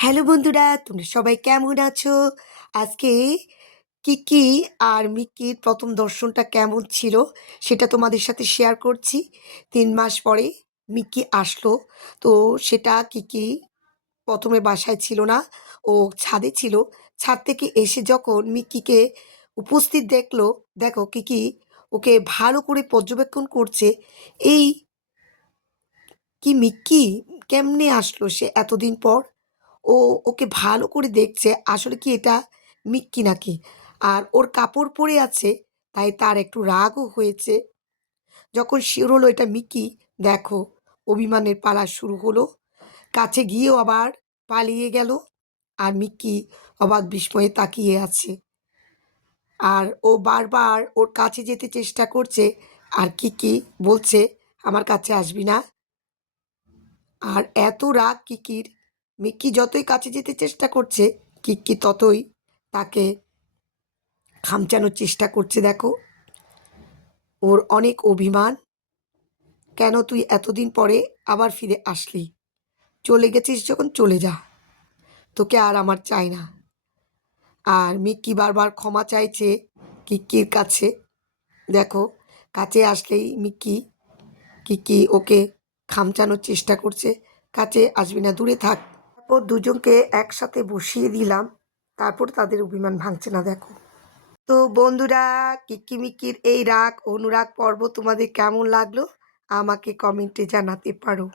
Hello বন্ধুরা, তোমরা সবাই কেমন আছো? আজকে কিকি আর মিকির প্রথম দর্শনটা কেমন ছিল সেটা তোমাদের সাথে শেয়ার করছি। ৩ মাস পরে মিকি আসলো। তো সেটা কিকি ১ম এ বাসায় ছিল না, ও ছাদে ছিল। ছাদ থেকে এসে যখন মিকিকে উপস্থিত দেখলো, দেখো কিকি ওকে ভালো করে পর্যবেক্ষণ করছে। এই কি মিক্কি কেমনে আসলো সে এতদিন পর? ও ওকে ভালো করে দেখছে আসলে কি এটা মিক্কি নাকি। আর ওর কাপড় পরে আছে, তাই তার একটু রাগও হয়েছে। যখন শিওর হলো এটা মিক্কি, দেখো অভিমানের পালা শুরু হলো। কাছে গিয়েও আবার পালিয়ে গেল। আর মিক্কি অবাক বিস্ময়ে তাকিয়ে আছে। আর ও বারবার ওর কাছে যেতে চেষ্টা করছে। আর কিকি বলছে, আমার কাছে আসবি না। আর এত রাগ কিকির, মিক্কি যতই কাছে যেতে চেষ্টা করছে, কিক্কি ততই তাকে খামচানোর চেষ্টা করছে। দেখো ওর অনেক অভিমান। কেন তুই এতদিন পরে আবার ফিরে আসলি? চলে গেছিস যখন চলে যা, তোকে আর আমার চাই না। আর মিক্কি বারবার ক্ষমা চাইছে কিক্কির কাছে। দেখো কাছে আসলেই কিক্কি ওকে খামচানোর চেষ্টা করছে, কাছে আসবি না, দূরে থাক। তারপর দুজনকে একসাথে বসিয়ে দিলাম। তারপর তাদের অভিমান ভাঙছে না। দেখো তো বন্ধুরা, কিক্কিমিক্কির এই রাগ অনুরাগ পর্ব তোমাদের কেমন লাগলো আমাকে কমেন্টে জানাতে পারো।